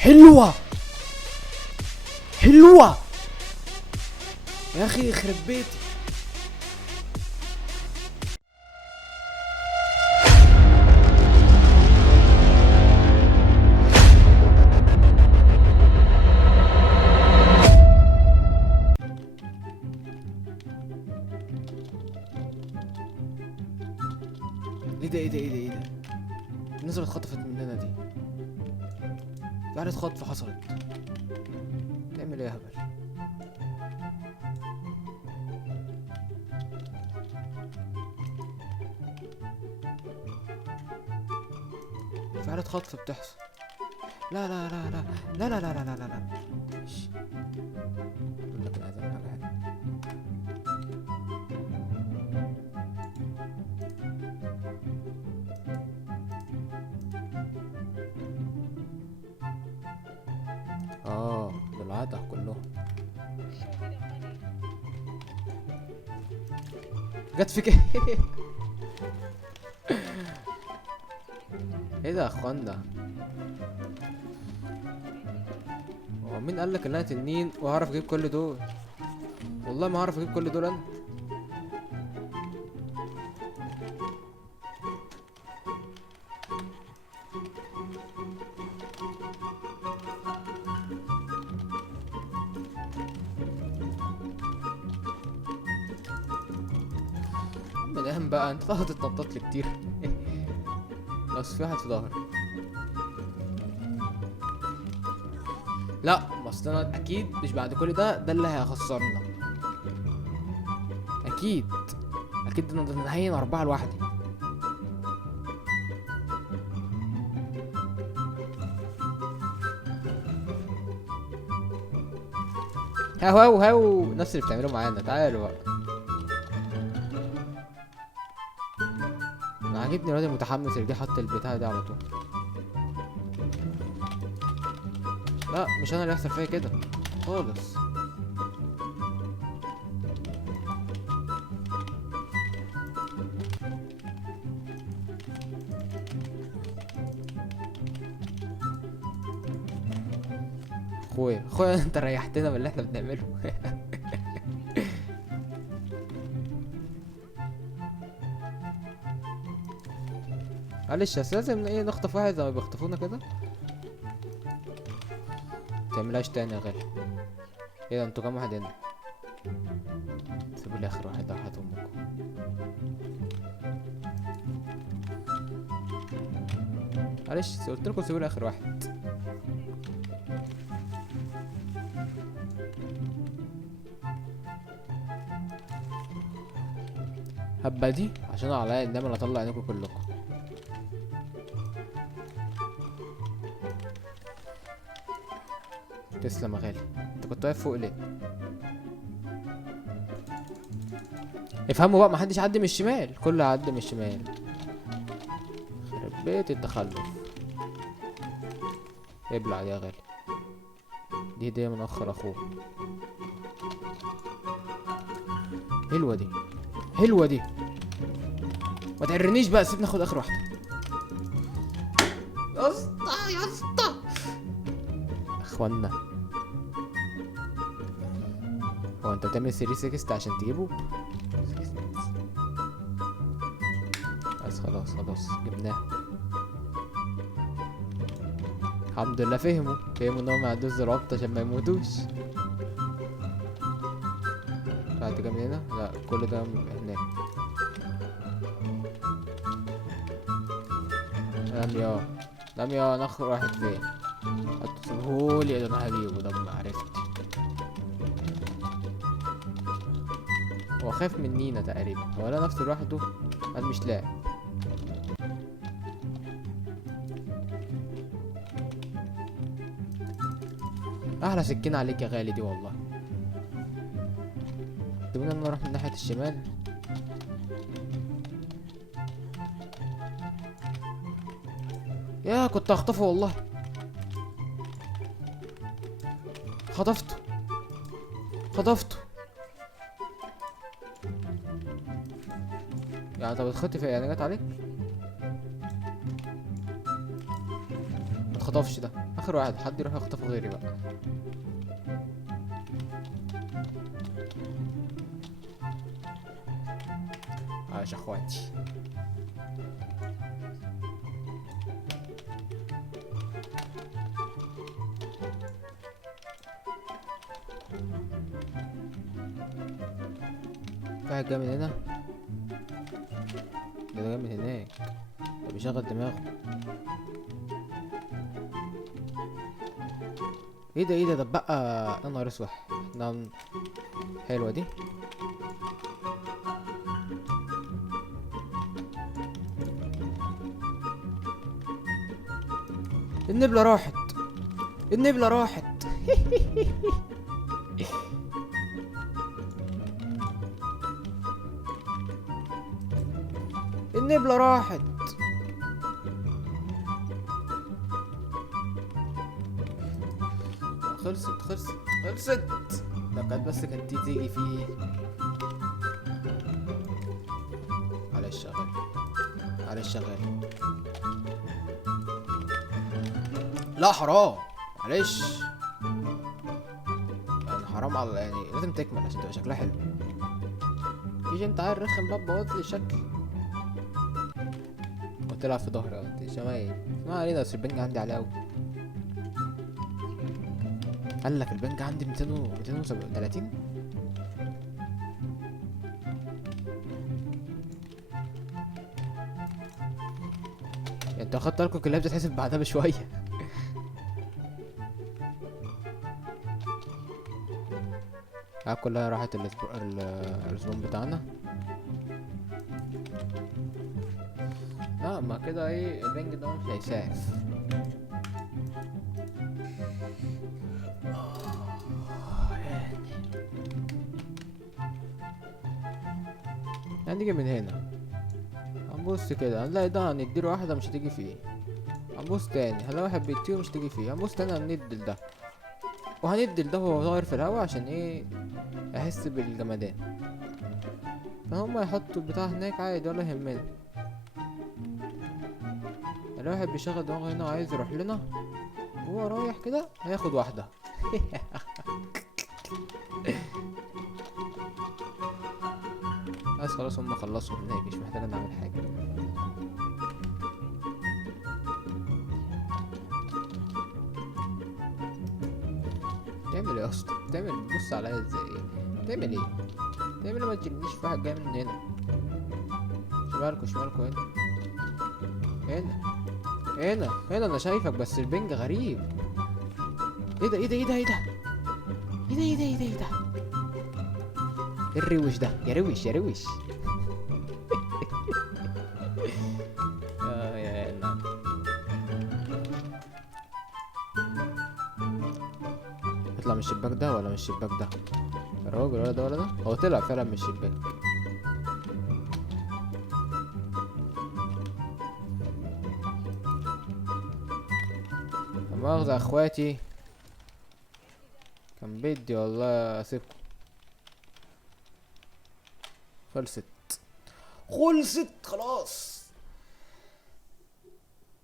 حلوة حلوة يا اخي، يخرب بيتي. ايه ده الناس اللي اتخطفت مننا دي، في حالة خطف حصلت، نعمل ايه يا هبل؟ في حالة خطف بتحصل. لا لا لا لا لا لا لا لا لا لا لا. بقول لك انا عايز اعمل حاجة حلوة. دول العتق كلهم. جت فيك ايه ده يا اخوان ده؟ هو مين قالك ان انا تنين وهعرف اجيب كل دول؟ والله ما هعرف اجيب كل دول انا. من بقى انت تقعد تتنطط لي كتير بس في واحد في ظهري. لا بس انا اكيد مش بعد كل ده اللي هيخسرنا. اكيد ده انا هين 4 لوحدي. هاو نفس اللي بتعملوه معانا. تعالوا بقى. انا عاجبني الواد المتحمس اللي جه حط البتاع دي على طول. لا مش انا اللي يحصل فيا كده خالص. اخويا انت ريحتنا من اللي احنا بنعمله معلش بس لازم ايه نخطف واحد زي ما بيخطفونا كده. متعملهاش تاني يا غالي. ايه ده انتوا كام واحد هنا؟ سيبوا لي اخر واحد، راحت امكم. معلش قلت لكم سيبوا لي اخر واحد. هبه دي عشان عليا دايما اطلع عينيكم كلكم. تسلم يا غالي. انت كنت واقف فوق ليه؟ افهموا بقى، محدش يعدي من الشمال، كله يعدي من الشمال. خرب بيت التخلف. ابلع دي يا غالي، دي هدية من اخر اخوه. حلوة دي. ما تعرنيش بقى، سيبني اخد اخر واحدة. يا اسطى اخوانا، هو انت بتعمل 3 عشان تجيبه؟ بس خلاص جبناه. الحمد لله فهموا ان هو ما عندوش ربط عشان ما يموتوش. بعد كام هنا؟ لا كل ده هناك. لم يا نخر واحد فين؟ هتسيبهولي انا هجيبه ده ما عرفت. هو خايف منينا تقريبا، هو لا نفسه لوحده. انا مش لاعب. احلى سكينة عليك يا غالي دي والله. سيبونا انا اروح من ناحية الشمال. يا كنت هخطفه والله. خطفته. يعني انت بتخطف يعني جت عليك؟ ما تخطفش ده. اخر واحد، حد يروح يخطفه غيري بقى. عاش اخواتي. في واحد جاي من هنا، ده جاي من هناك، ده بيشغل دماغه. ايه ده ايه ده بقى، يا نهار اسود. نعم، حلوة دي. النبلة راحت، النبلة راحت. النبلة راحت. خلصت خلصت خلصت. لو كانت بس كانت تيجي فيه. على الشغل، على الشغل. لا حرام، معلش يعني حرام، على يعني لازم تكمل عشان تبقى شكلها حلو. تيجي انت عيل رخم بقى بوظ لي الشكل وتلعب في ظهري. انت شمايل ما علينا، بس البنج عندي عالي اوي. قال لك البنج عندي 230. يعني انتوا اخدت بالكم الكلاب بتتحسب بعدها بشويه. كلها راحت الاسبوع بتاعنا. لا ما كده ايه، البنج ده مش هيساعد. هنيجي من هنا، هنبص كده هنلاقي ده، هنديله واحدة مش هتيجي فيه. هنبص تاني هنلاقي واحد بيطير مش هتيجي فيه. هنبص تاني هندي لده، وهندي لده وهو طاير في الهوا عشان ايه، احس بالجمدان. فهم يحطوا البتاع هناك عادي ولا يهمنا. هنلاقي واحد بيشغل دماغه هنا وعايز يروح لنا، وهو رايح كده هياخد واحدة. بس خلاص هم خلصوا هناك، مش محتاج نعمل حاجة. تعمل ايه يا اسطى؟ تعمل بتبص عليا ازاي؟ تعمل ايه؟ تعمل ما تجيبنيش في واحد جاي من هنا. شمالكوا شمالكوا هنا، هنا هنا هنا. انا شايفك بس البنج غريب. ايه ده ايه ده ايه ده ايه ده ايه ده ايه ده ايه ده ايه ده ايه الروش ده؟ يا روش يا روش. يا نعم. يطلع من الشباك ده ولا من الشباك ده؟ الراجل ولا ده ولا ده؟ هو طلع فعلا من الشباك. لا مؤاخذة يا اخواتي، كان بدي والله اسيبكم. خلصت، خلصت خلاص.